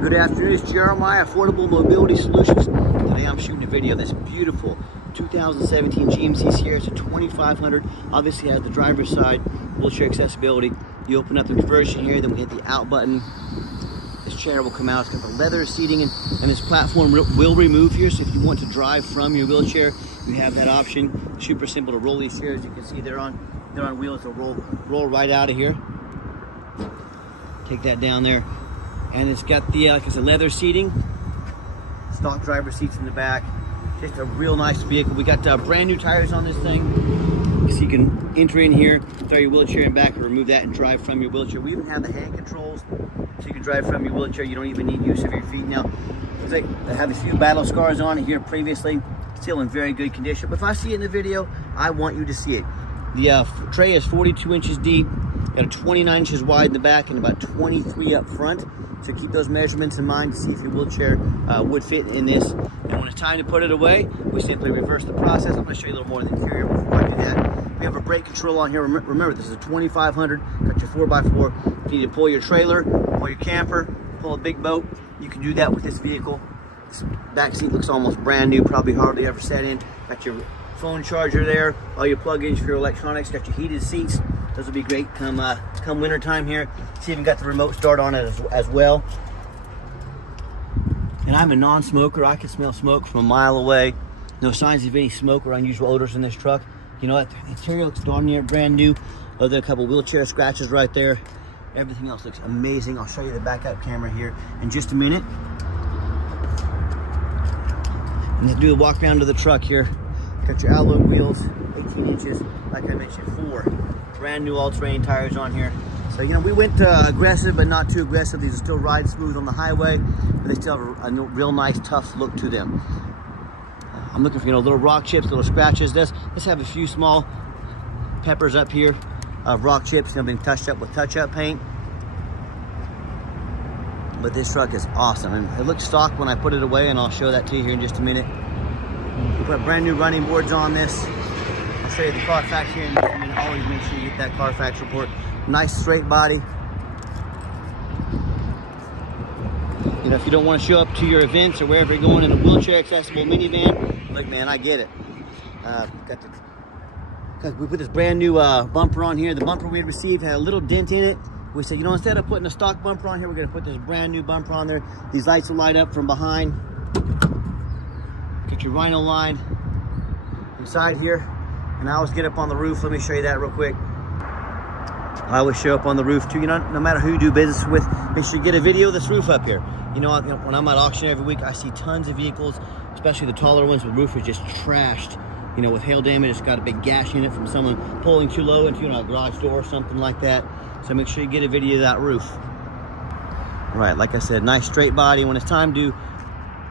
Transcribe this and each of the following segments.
good afternoon. It's Jeremiah, Affordable Mobility Solutions. Today I'm shooting a video of this beautiful 2017 GMC Sierra. It's a 2500. Obviously has the driver's side wheelchair accessibility. You open up the conversion here, then we hit the out button. This chair will come out. It's got the leather seating, and this platform will remove here. So if you want to drive from your wheelchair, you have that option. Super simple to roll these here. As you can see, they're on wheels. They'll roll right out of here. Take that down there. And it's got the like I said, leather seating, stock driver seats in the back. Just a real nice vehicle. We got brand new tires on this thing, so you can enter in here, throw your wheelchair in back, and remove that and drive from your wheelchair. We even have the hand controls, so you can drive from your wheelchair. You don't even need use of your feet. Now, I have a few battle scars on it here previously, still in very good condition. But if I see it in the video, I want you to see it. The tray is 42 inches deep, got a 29 inches wide in the back and about 23 up front. So keep those measurements in mind to see if your wheelchair would fit in this. And when it's time to put it away, we simply reverse the process. I'm going to show you a little more of the interior before I do that. We have a brake control on here. Remember, this is a 2500. Got your 4x4. If you need to pull your trailer or your camper, pull a big boat, you can do that with this vehicle. This back seat looks almost brand new, probably hardly ever set in. Got your phone charger there, all your plug-ins for your electronics. Got your heated seats. Those will be great come winter time here. It's even got the remote start on it as well. And I'm a non-smoker. I can smell smoke from a mile away. No signs of any smoke or unusual odors in this truck. You know what? The interior looks darn near brand new. Other than a couple wheelchair scratches right there. Everything else looks amazing. I'll show you the backup camera here in just a minute. And then do a walk around to the truck here. Got your alloy wheels, 18 inches. Like I mentioned, 4 brand new all-terrain tires on here. So, you know, we went aggressive, but not too aggressive. These are still ride smooth on the highway, but they still have a real nice, tough look to them. I'm looking for, you know, little rock chips, little scratches. Let's have a few small peppers up here of rock chips. They've been touched up with touch-up paint. But this truck is awesome, and it looks stock when I put it away, and I'll show that to you here in just a minute. We put brand new running boards on this. I'll show you the Carfax here in just a minute. Always make sure you get that Carfax report. Nice straight body. You know, if you don't want to show up to your events or wherever you're going in a wheelchair accessible minivan, look, man, I get it. We put this brand new bumper on here. The bumper we had received had a little dent in it. We said, you know, instead of putting a stock bumper on here, we're going to put this brand new bumper on there. These lights will light up from behind. Get your Rhino line inside here. And I always get up on the roof. Let me show you that real quick. I always show up on the roof too. You know, no matter who you do business with, make sure you get a video of this roof up here. You know, when I'm at auction every week, I see tons of vehicles, especially the taller ones, the roof is just trashed. You know, with hail damage, it's got a big gash in it from someone pulling too low into, you know, a garage door or something like that. So make sure you get a video of that roof. Right, like I said, nice straight body. When it's time to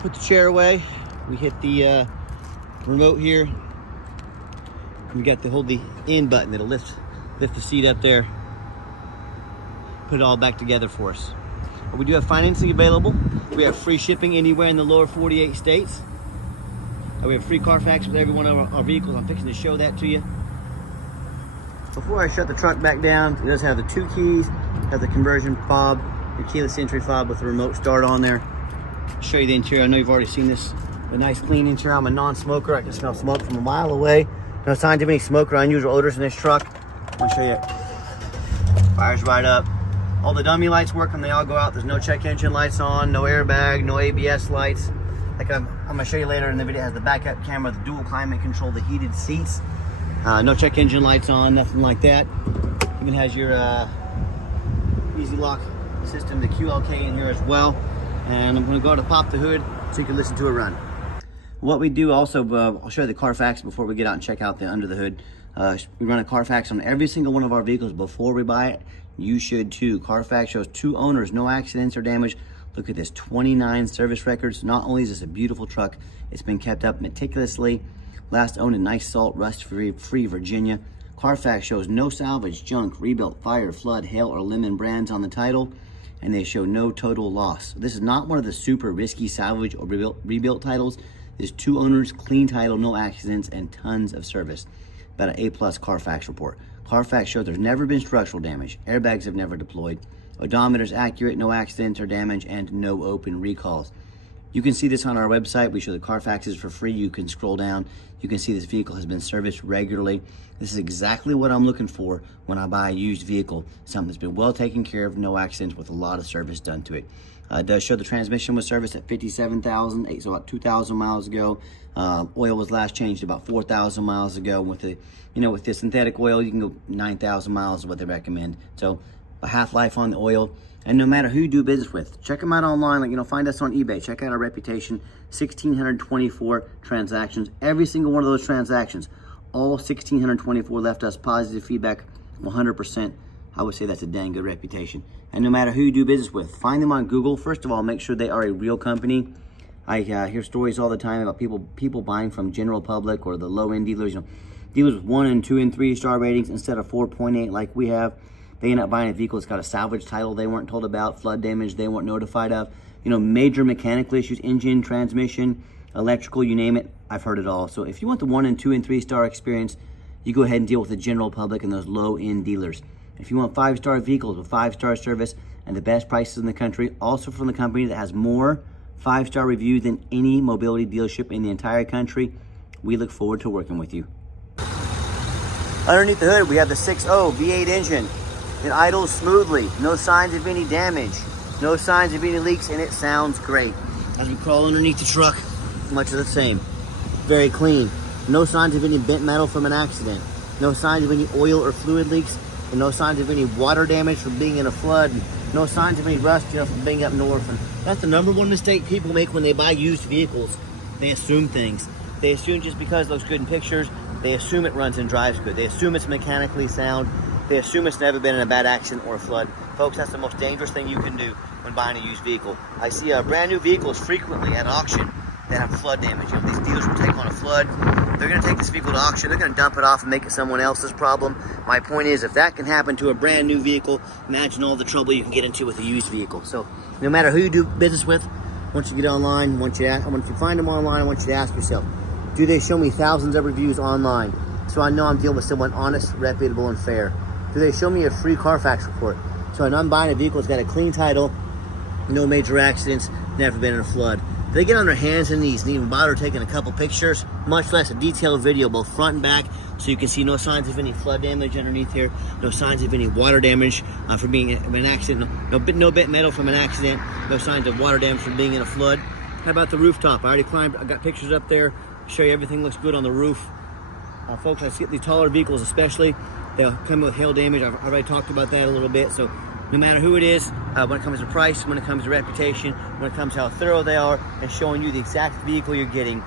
put the chair away, we hit the remote here. We got to hold the in button that'll lift the seat up there, put it all back together for us. We do have financing available. We have free shipping anywhere in the lower 48 states. We have free Carfax with every one of our vehicles. I'm fixing to show that to you. Before I shut the truck back down, it does have the 2 keys, have the conversion fob, your keyless entry fob with the remote start on there. I'll show you the interior. I know you've already seen this, the nice clean interior. I'm a non-smoker. I can smell smoke from a mile away. No signs of any smoke or unusual odors in this truck. I'll show you. Fires right up. All the dummy lights work when they all go out. There's no check engine lights on, no airbag, no ABS lights. Like I'm gonna show you later in the video, it has the backup camera, the dual climate control, the heated seats. No check engine lights on, nothing like that. Even has your easy lock system, the QLK in here as well. And I'm gonna go to pop the hood so you can listen to it run. What we do also, I'll show you the Carfax before we get out and check out the under the hood. We run a Carfax on every single one of our vehicles before we buy it. You should too. Carfax shows 2 owners, no accidents or damage. Look at this, 29 service records. Not only is this a beautiful truck, it's been kept up meticulously. Last owned in nice salt, rust-free Virginia. Carfax shows no salvage, junk, rebuilt, fire, flood, hail, or lemon brands on the title, and they show no total loss. This is not one of the super risky salvage or rebuilt titles. There's 2 owners, clean title, no accidents, and tons of service. About an A+ Carfax report. Carfax shows there's never been structural damage. Airbags have never deployed. Odometer's accurate, no accidents or damage, and no open recalls. You can see this on our website. We show the Carfaxes for free. You can scroll down. You can see this vehicle has been serviced regularly. This is exactly what I'm looking for when I buy a used vehicle. Something that's been well taken care of, no accidents, with a lot of service done to it. It does show the transmission was serviced at 57,000, so about 2,000 miles ago. Oil was last changed about 4,000 miles ago. With the, with the synthetic oil, you can go 9,000 miles is what they recommend. So a half-life on the oil. And no matter who you do business with, check them out online. Find us on eBay. Check out our reputation. 1,624 transactions. Every single one of those transactions, all 1,624 left us positive feedback, 100%. I would say that's a dang good reputation. And no matter who you do business with, find them on Google. First of all, make sure they are a real company. I hear stories all the time about people buying from general public or the low-end dealers. Dealers with 1 and 2 and 3 star ratings instead of 4.8 like we have. They end up buying a vehicle that's got a salvage title they weren't told about, flood damage they weren't notified of, major mechanical issues, engine, transmission, electrical, you name it. I've heard it all. So if you want the 1 and 2 and 3 star experience, you go ahead and deal with the general public and those low-end dealers. If you want 5-star vehicles with 5-star service and the best prices in the country, also from the company that has more 5-star reviews than any mobility dealership in the entire country, we look forward to working with you. Underneath the hood, we have the 6.0 V8 engine. It idles smoothly, no signs of any damage, no signs of any leaks, and it sounds great. As we crawl underneath the truck, much of the same. Very clean. No signs of any bent metal from an accident. No signs of any oil or fluid leaks, and no signs of any water damage from being in a flood. No signs of any rust, from being up north. And that's the number one mistake people make when they buy used vehicles. They assume things. They assume just because it looks good in pictures, they assume it runs and drives good. They assume it's mechanically sound. They assume it's never been in a bad accident or a flood. Folks, that's the most dangerous thing you can do when buying a used vehicle. I see brand new vehicles frequently at auction that have flood damage. These dealers will take on a flood. They're going to take this vehicle to auction. They're going to dump it off and make it someone else's problem. My point is, if that can happen to a brand new vehicle, imagine all the trouble you can get into with a used vehicle. So no matter who you do business with, once you get online, once you find them online, I want you to ask yourself, do they show me thousands of reviews online so I know I'm dealing with someone honest, reputable, and fair? Do they show me a free Carfax report so I know I'm buying a vehicle that's got a clean title, no major accidents, never been in a flood? Do they get on their hands and knees and even bother taking a couple pictures, much less a detailed video, both front and back, so you can see no signs of any flood damage underneath here, no signs of any water damage from being in an accident, no bent metal from an accident, no signs of water damage from being in a flood? How about the rooftop? I already climbed, I got pictures up there, show you everything looks good on the roof. Folks, I see these taller vehicles especially, they'll come with hail damage. I've already talked about that a little bit. So no matter who it is, when it comes to price, when it comes to reputation, when it comes to how thorough they are and showing you the exact vehicle you're getting,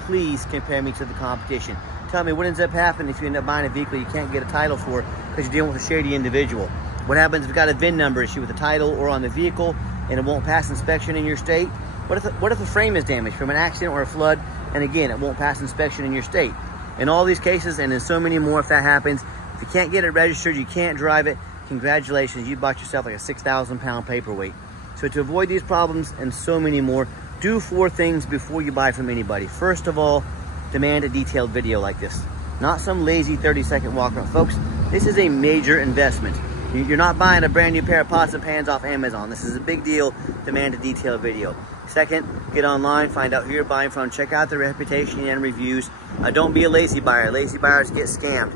please compare me to the competition. Tell me what ends up happening if you end up buying a vehicle you can't get a title for because you're dealing with a shady individual. What happens if you've got a VIN number issue with the title or on the vehicle and it won't pass inspection in your state? What if the frame is damaged from an accident or a flood, and again, it won't pass inspection in your state? In all these cases, and in so many more, if that happens, if you can't get it registered, you can't drive it, congratulations, you bought yourself like a 6,000 pound paperweight. So to avoid these problems and so many more, do 4 things before you buy from anybody. First of all, demand a detailed video like this. Not some lazy 30-second walk around. Folks, this is a major investment. You're not buying a brand new pair of pots and pans off Amazon. This is a big deal. Demand a detailed video. Second, get online, find out who you're buying from, check out their reputation and reviews. Don't be a lazy buyer. Lazy buyers get scammed.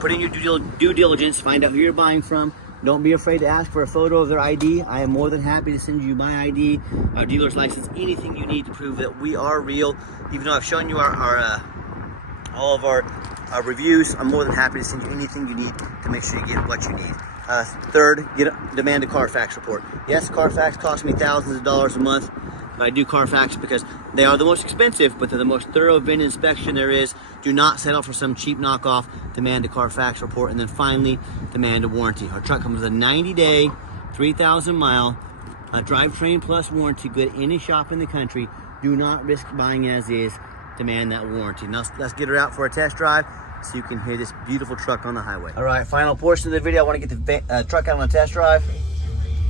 Put in your due diligence, find out who you're buying from. Don't be afraid to ask for a photo of their ID. I am more than happy to send you my ID, our dealer's license, anything you need to prove that we are real. Even though I've shown you all of our reviews, I'm more than happy to send you anything you need to make sure you get what you need. Third, demand a Carfax report. Yes, Carfax costs me thousands of dollars a month, but I do Carfax because they are the most expensive, but they're the most thorough VIN inspection there is. Do not settle for some cheap knockoff. Demand a Carfax report. And then finally, demand a warranty. Our truck comes with a 90-day, 3,000-mile drivetrain plus warranty, good at any shop in the country. Do not risk buying as is. Demand that warranty. Now let's get her out for a test drive so you can hear this beautiful truck on the highway. All right, final portion of the video. I want to get the truck out on a test drive.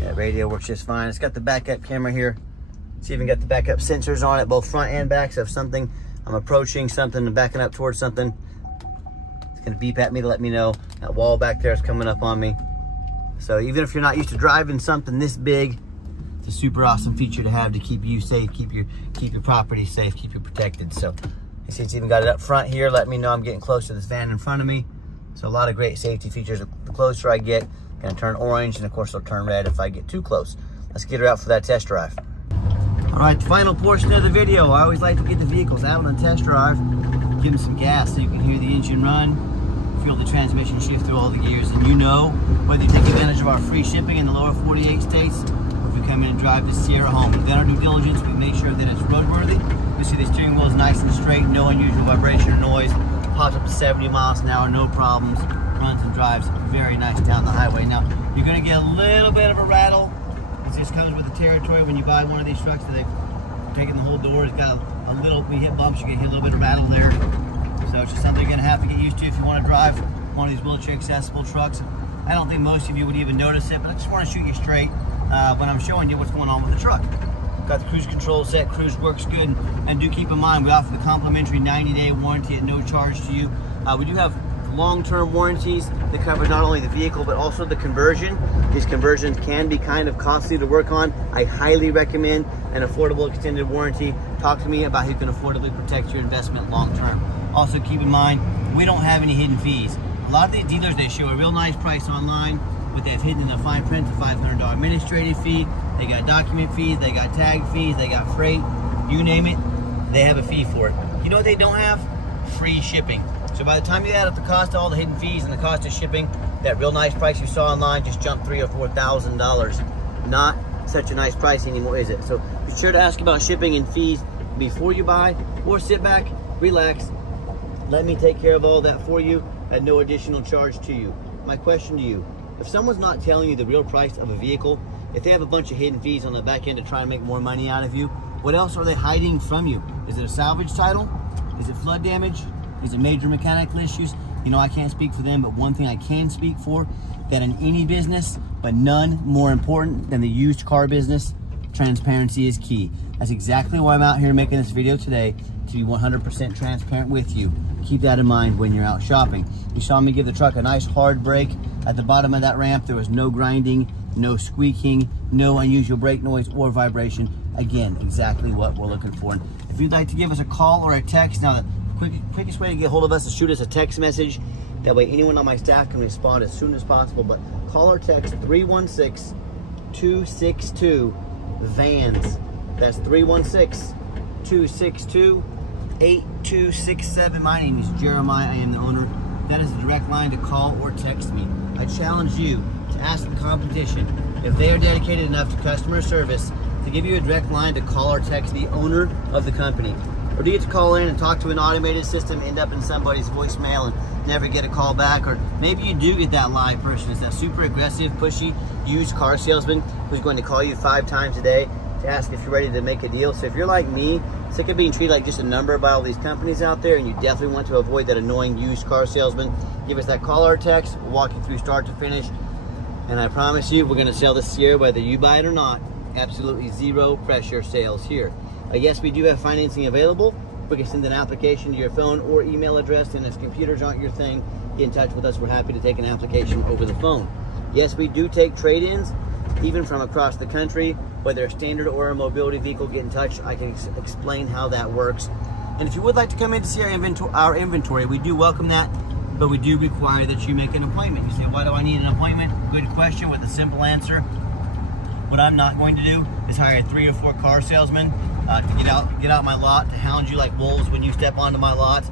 Yeah, radio works just fine. It's got the backup camera here. It's even got the backup sensors on it, both front and back. So if something, I'm approaching something and backing up towards something, it's gonna beep at me to let me know. That wall back there is coming up on me. So even if you're not used to driving something this big, it's a super awesome feature to have to keep you safe, keep your property safe, keep you protected. So you see it's even got it up front here, let me know I'm getting close to this van in front of me. So a lot of great safety features. The closer I get, gonna turn orange, and of course it'll turn red if I get too close. Let's get her out for that test drive. All right, the final portion of the video. I always like to get the vehicles out on a test drive, give them some gas so you can hear the engine run, feel the transmission shift through all the gears, and you know whether you take advantage of our free shipping in the lower 48 states, or if you come in and drive the Sierra home. We've done our due diligence, we make sure that it's roadworthy. You see the steering wheel is nice and straight, no unusual vibration or noise, pops up to 70 miles an hour, no problems, runs and drives very nice down the highway. Now, you're gonna get a little bit of a rattle. It just comes with the territory when you buy one of these trucks that they've taken the whole door. It's got a little, when you hit bumps, you get a little bit of rattle there. So it's just something you're gonna have to get used to if you wanna drive one of these wheelchair accessible trucks. I don't think most of you would even notice it, but I just wanna shoot you straight when I'm showing you what's going on with the truck. Got the cruise control set, cruise works good, and do keep in mind, we offer the complimentary 90-day warranty at no charge to you. We do have long-term warranties that cover not only the vehicle, but also the conversion. These conversions can be kind of costly to work on. I highly recommend an affordable extended warranty. Talk to me about how you can affordably protect your investment long-term. Also keep in mind, we don't have any hidden fees. A lot of these dealers, they show a real nice price online, but they've hidden in the fine print a $500 administrative fee. They got document fees, they got tag fees, they got freight, you name it, they have a fee for it. You know what they don't have? Free shipping. So by the time you add up the cost of all the hidden fees and the cost of shipping, that real nice price you saw online just jumped $3,000 or $4,000. Not such a nice price anymore, is it? So be sure to ask about shipping and fees before you buy, or sit back, relax, let me take care of all that for you at no additional charge to you. My question to you, if someone's not telling you the real price of a vehicle, if they have a bunch of hidden fees on the back end to try to make more money out of you, what else are they hiding from you? Is it a salvage title? Is it flood damage? Is it major mechanical issues? You know, I can't speak for them, but one thing I can speak for, that in any business, but none more important than the used car business, transparency is key. That's exactly why I'm out here making this video today, to be 100% transparent with you. Keep that in mind when you're out shopping. You saw me give the truck a nice hard brake. At the bottom of that ramp, there was no grinding, no squeaking, no unusual brake noise or vibration. Again, exactly what we're looking for. And if you'd like to give us a call or a text, now the quickest way to get hold of us is shoot us a text message. That way anyone on my staff can respond as soon as possible. But call or text 316-262-VANS. That's 316-262-8267. My name is Jeremiah. I am the owner. That is the direct line to call or text me. I challenge you to ask the competition if they are dedicated enough to customer service to give you a direct line to call or text the owner of the company. Or do you get to call in and talk to an automated system, end up in somebody's voicemail and never get a call back? Or maybe you do get that live person. It's that super aggressive, pushy, used car salesman who's going to call you 5 times a day to ask if you're ready to make a deal. So if you're like me, sick of being treated like just a number by all these companies out there, and you definitely want to avoid that annoying used car salesman, give us that call or text. We'll walk you through start to finish. And I promise you, we're going to sell this Sierra whether you buy it or not. Absolutely zero pressure sales here. Yes, we do have financing available. We can send an application to your phone or email address, and if computers aren't your thing, get in touch with us. We're happy to take an application over the phone. Yes, we do take trade-ins, even from across the country. Whether a standard or a mobility vehicle, get in touch. I can explain how that works. And if you would like to come in to see our inventory, we do welcome that, but we do require that you make an appointment. You say, why do I need an appointment? Good question with a simple answer. What I'm not going to do is hire 3 or 4 car salesmen to get out my lot, to hound you like wolves when you step onto my lot,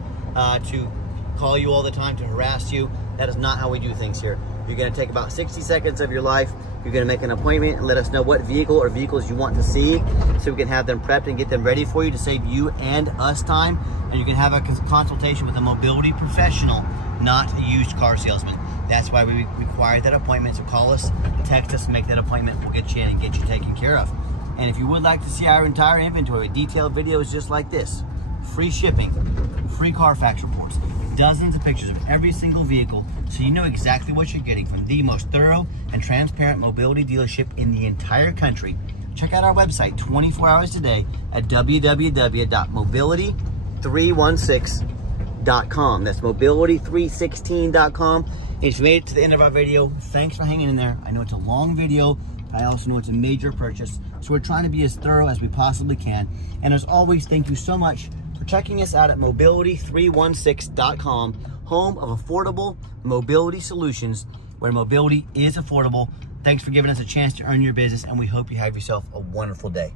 to call you all the time, to harass you. That is not how we do things here. You're going to take about 60 seconds of your life. You're going to make an appointment and let us know what vehicle or vehicles you want to see, so we can have them prepped and get them ready for you to save you and us time. And you can have a consultation with a mobility professional, not a used car salesman. That's why we require that appointment. So call us, text us, make that appointment. We'll get you in and get you taken care of. And if you would like to see our entire inventory, detailed videos just like this, free shipping, free Carfax reports, dozens of pictures of every single vehicle, so you know exactly what you're getting from the most thorough and transparent mobility dealership in the entire country. Check out our website 24 hours a day at www.mobility316.com. That's mobility316.com. Hey, just made it to the end of our video. Thanks for hanging in there. I know it's a long video, but I also know it's a major purchase. So we're trying to be as thorough as we possibly can. And as always, thank you so much for checking us out at mobility316.com, home of affordable mobility solutions, where mobility is affordable. Thanks for giving us a chance to earn your business, and we hope you have yourself a wonderful day.